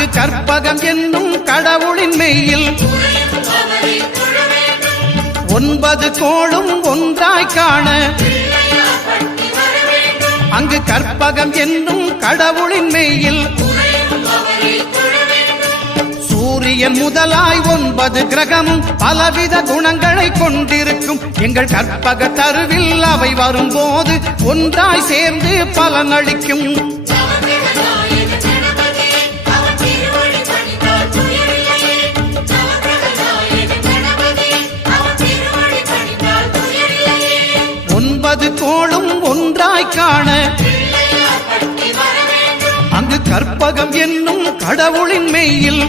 அங்கு கற்பகம் என்னும் கடவுளின் மெய்யில் 9 கோளும் ஒன்றாய் காண அங்கு கற்பகம் என்னும் கடவுளின் மெய்யில் சூரியன் முதலாய் 9 கிரகமும் பலவித குணங்களை கொண்டிருக்கும் எங்கள் கற்பக தருவில் அவை வரும்போது ஒன்றாய் சேர்ந்து பலனளிக்கும். கோளும் ஒன்றாய் காண அங்கு கற்பகம் என்னும் கடவுளின் மெய்யில்